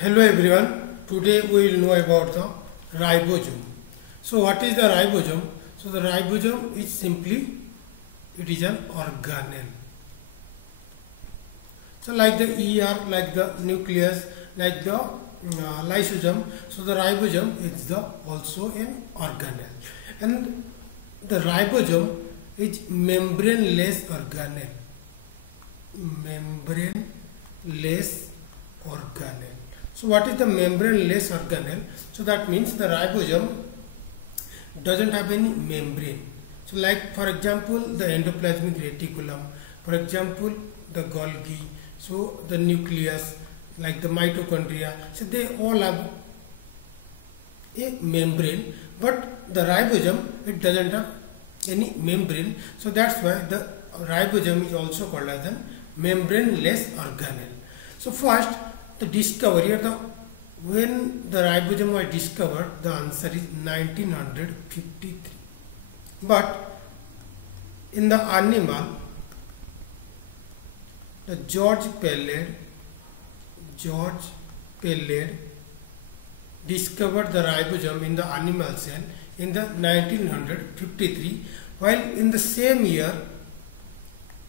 Hello everyone, today we will know about the ribosome. So what is the ribosome? So the ribosome is simply, it is an organelle. So like the ER, like the nucleus, like the lysosome, so the ribosome is the also an organelle. And the ribosome is membraneless organelle. Membraneless organelle. So what is the membraneless organelle? So that means the ribosome doesn't have any membrane. So like for example the endoplasmic reticulum, for example the Golgi, so the nucleus, like the mitochondria, so they all have a membrane, but the ribosome, it doesn't have any membrane. So that's why the ribosome is also called as a membraneless organelle. So first, the discovery, when the ribosome was discovered, the answer is 1953. But in the animal, the George Pelled discovered the ribosome in the animal cell in the 1953, while in the same year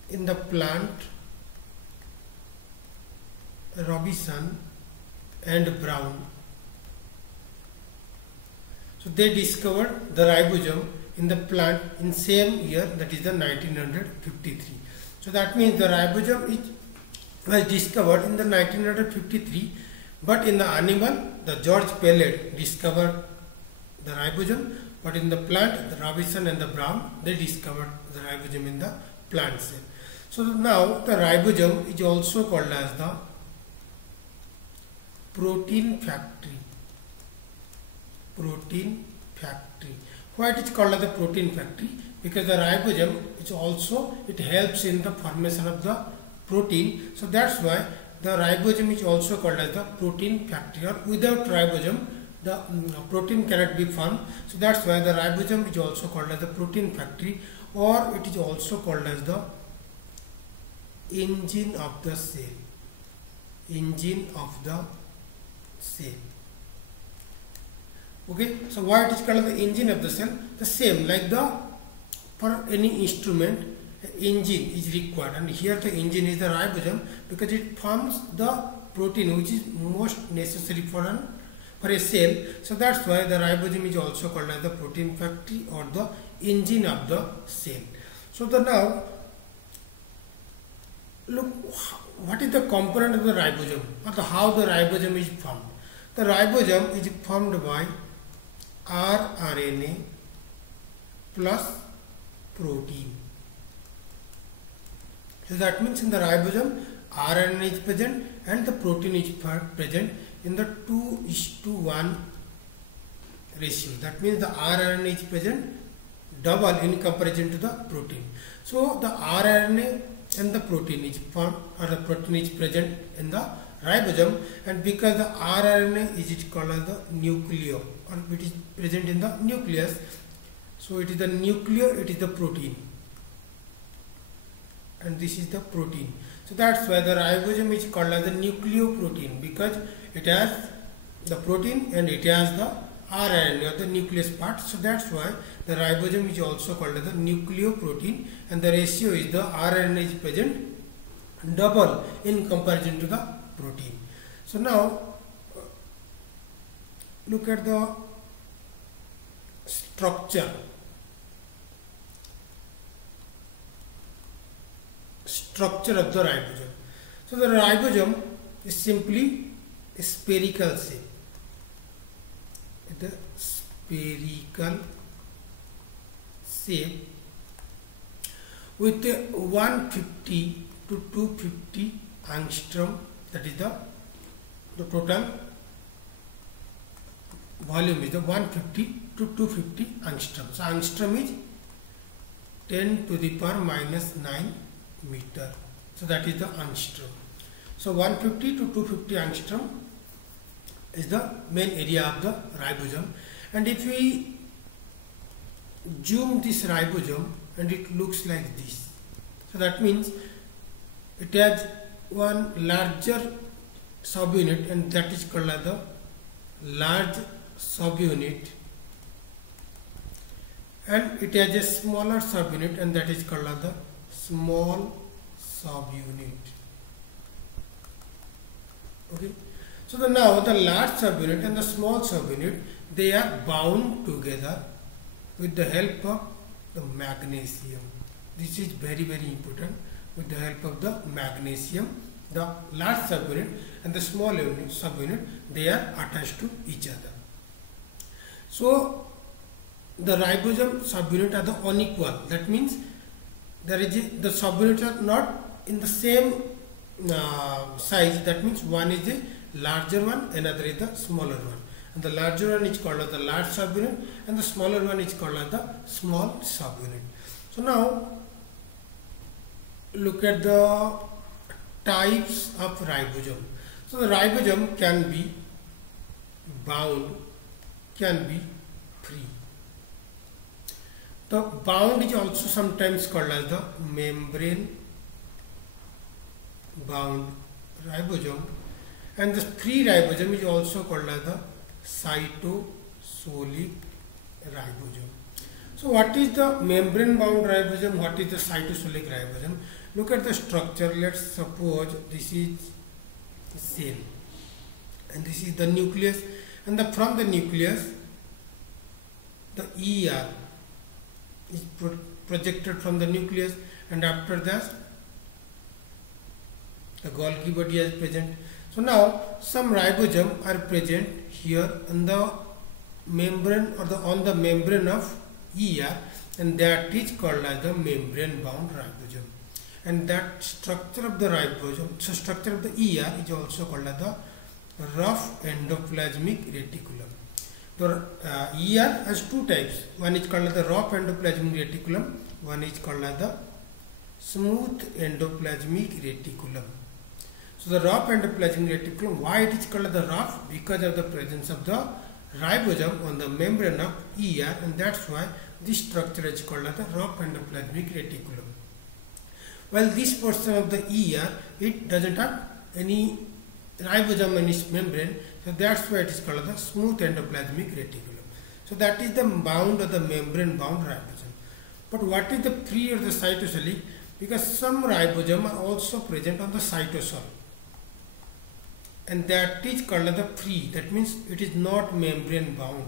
in the plant, Robinson and Brown, so they discovered the ribosome in the plant in same year, that is the 1953. So that means the ribosome was discovered in the 1953, but in the animal, the George Pelled discovered the ribosome, but in the plant, the Robinson and the Brown, they discovered the ribosome in the plant cell. So now the ribosome is also called as the protein factory. Protein factory. Why it is called as the protein factory? Because the ribosome is also, it helps in the formation of the protein. So that's why the ribosome is also called as the protein factory. Or without ribosome, the protein cannot be formed. So that's why the ribosome is also called as the protein factory, or it is also called as the engine of the cell. Engine of the cell. Okay, so why it is called the engine of the cell? The same, like the for any instrument, engine is required, and here the engine is the ribosome, because it forms the protein which is most necessary for a cell. So that's why the ribosome is also called as the protein factory or the engine of the cell. So now look, what is the component of the ribosome, or how the ribosome is formed? The ribosome is formed by rRNA plus protein. So that means in the ribosome, RNA is present and the protein is present in the 2:1 ratio. That means the rRNA is present double in comparison to the protein. So the rRNA and the protein is formed, or the protein is present in the ribosome, and because the rRNA is called as the nucleo, or it is present in the nucleus, so it is the nucleo, it is the protein, and this is the protein. So that's why the ribosome is called as the nucleoprotein, because it has the protein and it has the rRNA, or the nucleus part. So that's why the ribosome is also called as the nucleoprotein, and the ratio is the rRNA is present double in comparison to the protein. So now look at the structure of the ribosome. So the ribosome is simply a spherical shape. The spherical shape with 150 to 250 angstrom, that is the total volume is the 150 to 250 angstrom. So angstrom is 10 to the power minus 9 meter. So that is the angstrom. So 150 to 250 angstrom is the main area of the ribosome. And if we zoom this ribosome, and it looks like this, so that means it has one larger subunit, and that is called as the large subunit, and it has a smaller subunit, and that is called as the small subunit. Okay, so now the large subunit and the small subunit, they are bound together with the help of the magnesium. This is very important. With the help of the magnesium, the large subunit and the small subunit, they are attached to each other. So the ribosome subunit are the unequal. That means the subunits are not in the same size. That means one is a larger one, another is the smaller one. And the larger one is called as the large subunit, and the smaller one is called as the small subunit. So now look at the types of ribosome. So the ribosome can be bound, can be free. The bound is also sometimes called as the membrane bound ribosome, and the free ribosome is also called as the cytosolic ribosome. So what is the membrane bound ribosome? What is the cytosolic ribosome? Look at the structure. Let's suppose this is cell and this is the nucleus, and from the nucleus the ER is projected from the nucleus, and after that the Golgi body is present. So now some ribosome are present here on the membrane or on the membrane of ER, and that is called as the membrane bound ribosome. And that structure of the ribosome, so structure of the ER is also called as the rough endoplasmic reticulum. The ER has two types. One is called as the rough endoplasmic reticulum, one is called as the smooth endoplasmic reticulum. So the rough endoplasmic reticulum, why it is called as the rough? Because of the presence of the ribosome on the membrane of ER, and that's why this structure is called as the rough endoplasmic reticulum. While this portion of the ER, it doesn't have any ribosome in its membrane, so that's why it is called the smooth endoplasmic reticulum. So that is the bound or the membrane bound ribosome. But what is the free or the cytosolic? Because some ribosome are also present on the cytosol, and that is called the free. That means it is not membrane bound.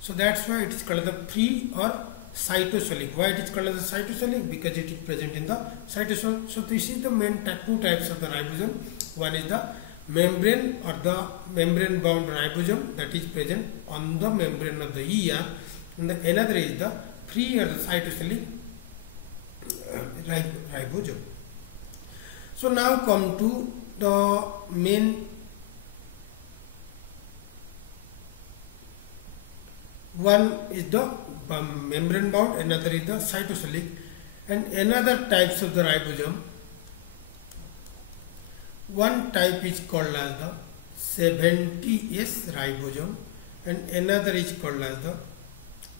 So that's why it is called the free or cytosolic. Why it is called as the cytosolic? Because it is present in the cytosol. So this is the main two types of the ribosome. One is the membrane or the membrane bound ribosome that is present on the membrane of the ER, and another is the free or the cytosolic ribosome. So now come to the main one is the membrane bound, another is the cytosolic, and another types of the ribosome. One type is called as the 70S ribosome, and another is called as the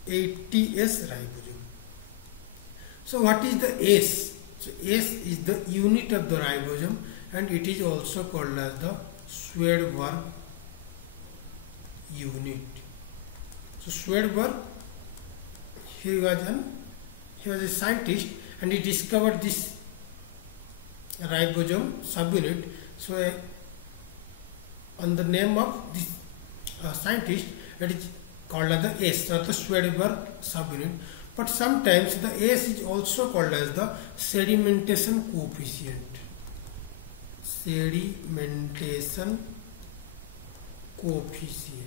80S ribosome. So what is the S? So S is the unit of the ribosome, and it is also called as the Swedberg unit. So Swedberg, he was a scientist, and he discovered this ribosome subunit. So on the name of this scientist, it is called as the S, or the Swedberg subunit. But sometimes the S is also called as the sedimentation coefficient. Sedimentation coefficient.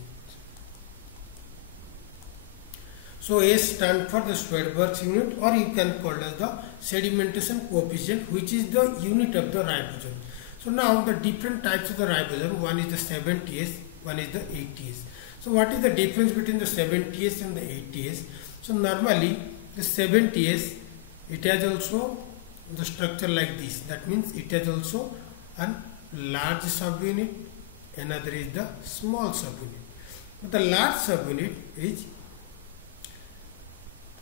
So S stands for the Swedberg unit, or you can call it as the sedimentation coefficient, which is the unit of the ribosome. So now the different types of the ribosome, one is the 70S, one is the 80S. So what is the difference between the 70S and the 80S? So normally the 70S, it has also the structure like this. That means it has also a large subunit, another is the small subunit. But the large subunit is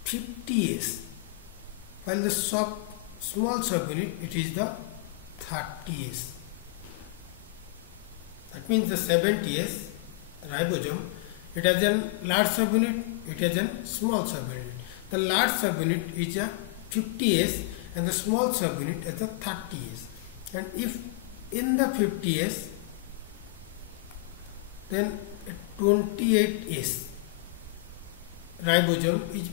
50S, while the small subunit, it is the 30S. That means the 70S ribosome, it has a large subunit, it has a small subunit. The large subunit is a 50S and the small subunit is a 30S. And if in the 50S, then 28S ribosome is,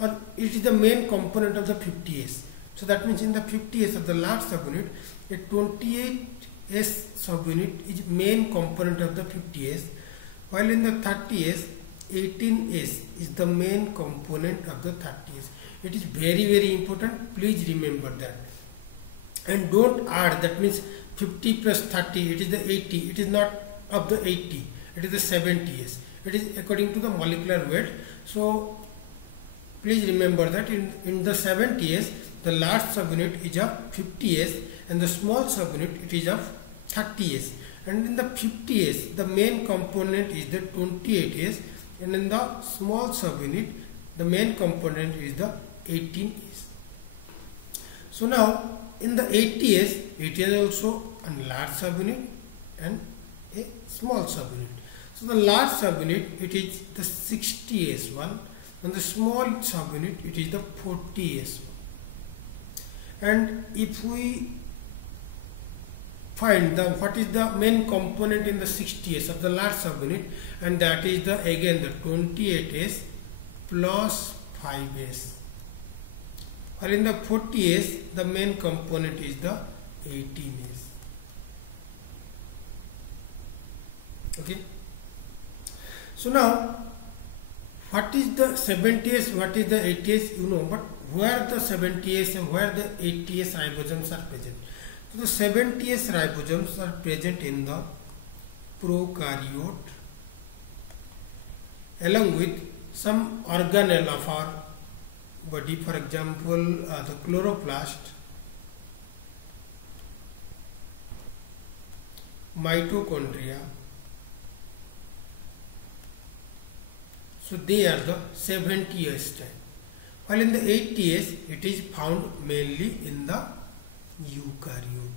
or it is the main component of the 50S. So that means in the 50S of the large subunit, a 28S subunit is main component of the 50S, while in the 30S, 18S is the main component of the 30S. It is very important. Please remember that. And don't add, that means 50 plus 30, it is the 80. It is not of the 80, it is the 70S. It is according to the molecular weight. So please remember that in the 70S, the large subunit is of 50S and the small subunit it is of 30S. And in the 50S, the main component is the 28S, and in the small subunit, the main component is the 18S. So now in the 80S, it is also a large subunit and a small subunit. So the large subunit, it is the 60S one, and the small subunit, it is the 40S one. And if we find the what is the main component in the 60S of the large subunit, and that is the again the 28S plus 5S. Or in the 40S, the main component is the 18S. Okay. So now, what is the 70S, what is the 80S, you know, but where the 70S and where the 80S ribosomes are present? So the 70S ribosomes are present in the prokaryote along with some organelle of our body, for example, the chloroplast, mitochondria. So they are the 70S type. While in the 80S, it is found mainly in the eukaryote.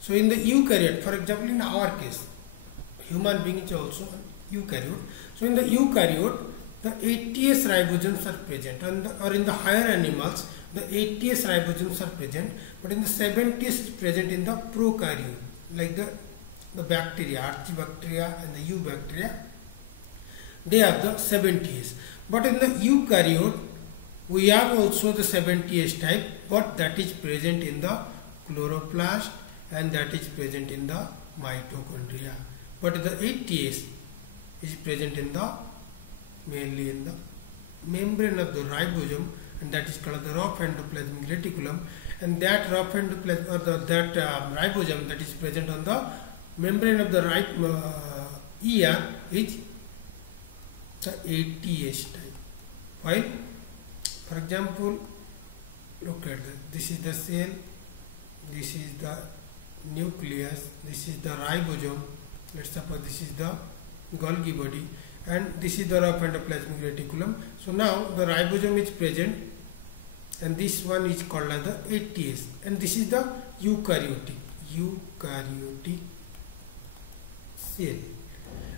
So in the eukaryote, for example, in our case, human being is also a eukaryote. So in the eukaryote, the 80S ribosomes are present, and or in the higher animals, the 80S ribosomes are present, but in the 70S is present in the prokaryote, like the bacteria, Archaebacteria and the eubacteria, they have the 70S. But in the eukaryote, we have also the 70S type, but that is present in the chloroplast and that is present in the mitochondria. But the 80S is present in the mainly in the membrane of the ribosome, and that is called the rough endoplasmic reticulum. And that rough endoplasmic or that ribosome that is present on the membrane of the ER is the 80S type. While, for example, look at this is the cell, this is the nucleus, this is the ribosome, let's suppose this is the Golgi body, and this is the rough endoplasmic reticulum. So now the ribosome is present, and this one is called as the 80S, and this is the eukaryotic cell.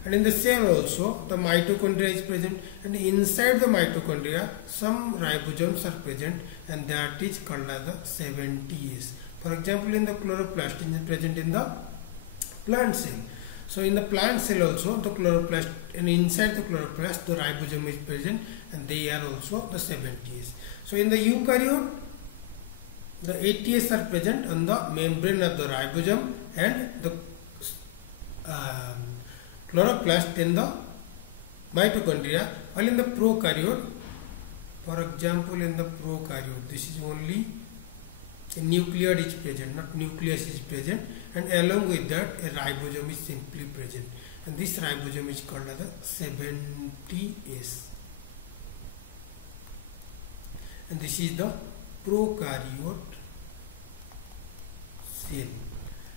And in the cell also the mitochondria is present, and inside the mitochondria some ribosomes are present, and that is called as the 70S. For example, in the chloroplast it is present in the plant cell. So in the plant cell also the chloroplast, and inside the chloroplast the ribosome is present, and they are also the 70S. So in the eukaryote the 80S are present on the membrane of the ribosome and the chloroplast in the mitochondria, while in the prokaryote, for example, in the prokaryote, this is only a nucleus is present, not nucleus is present, and along with that a ribosome is simply present, and this ribosome is called as the 70S, and this is the prokaryote cell.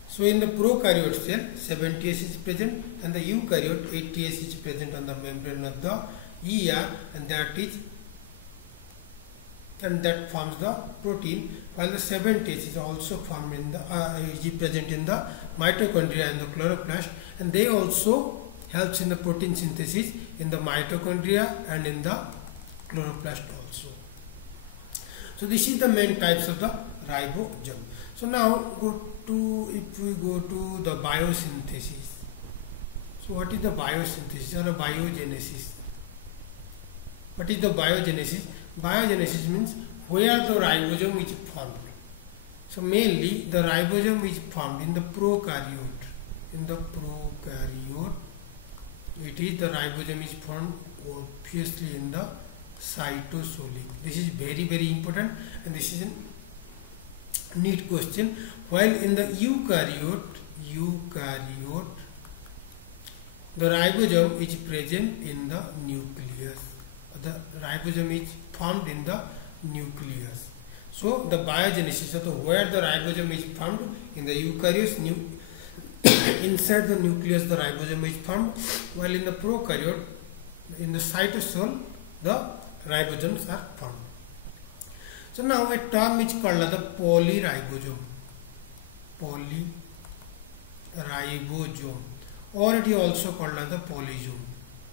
So in the prokaryote cell 70S is present, and the eukaryote 80S is present on the membrane of the ER, and that is and that forms the protein, while the 7th H is also formed in the is present in the mitochondria and the chloroplast, and they also helps in the protein synthesis in the mitochondria and in the chloroplast also. So this is the main types of the ribosome. So now if we go to the biosynthesis. So what is the biosynthesis or a biogenesis? What is the biogenesis? Biogenesis means where the ribosome is formed. So mainly the ribosome is formed in the prokaryote. In the prokaryote, it is the ribosome is formed obviously in the cytosolic. This is very, very important, and this is a neat question. While in the eukaryote, the ribosome is present in the nucleus. The ribosome is formed in the nucleus. So the biogenesis of the where the ribosome is formed in the eukaryotes, inside the nucleus the ribosome is formed, while in the prokaryote, in the cytosol, the ribosomes are formed. So now a term is called the polyribosome. Polyribosome, or it is also called as the polysome.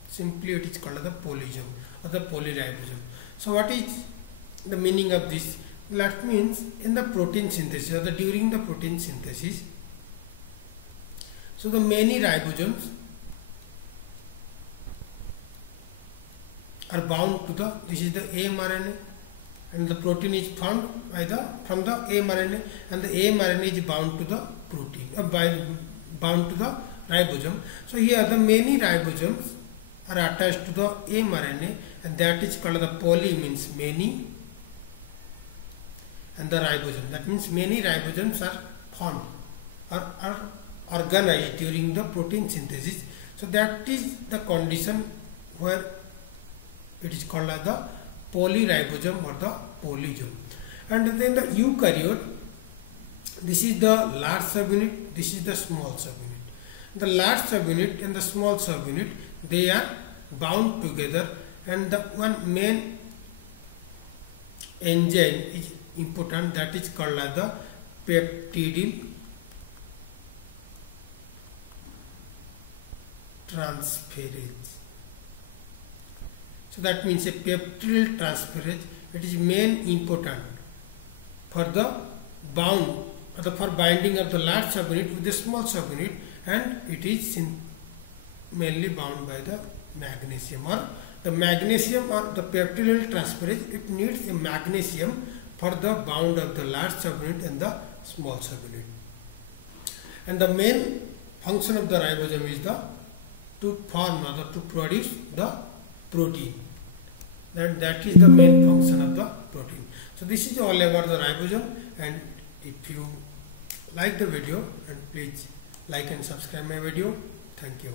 Simply it is called the polysome or the polyribosome. So what is the meaning of this? That means in the protein synthesis or during the protein synthesis, so the many ribosomes are bound to the, this is the mRNA, and the protein is formed from the mRNA, and the mRNA is bound to the protein, bound to the ribosome. So here the many ribosomes are attached to the mRNA, and that is called the poly, means many, and the ribosome, that means many ribosomes are formed or are organized during the protein synthesis. So that is the condition where it is called as the polyribosome or the polysome. And then the eukaryote, this is the large subunit, this is the small subunit. The large subunit and the small subunit, they are bound together, and the one main enzyme is important, that is called as the peptidyl transferase. So that means a peptidyl transferase, it is main important for the bound or for binding of the large subunit with the small subunit, and it is mainly bound by the magnesium, or the magnesium or the peptidyl transferase, it needs a magnesium for the bound of the large subunit and the small subunit. And the main function of the ribosome is to form or to produce the protein. That is the main function of the protein. So this is all about the ribosome, and if you like the video, and please like and subscribe my video. Thank you.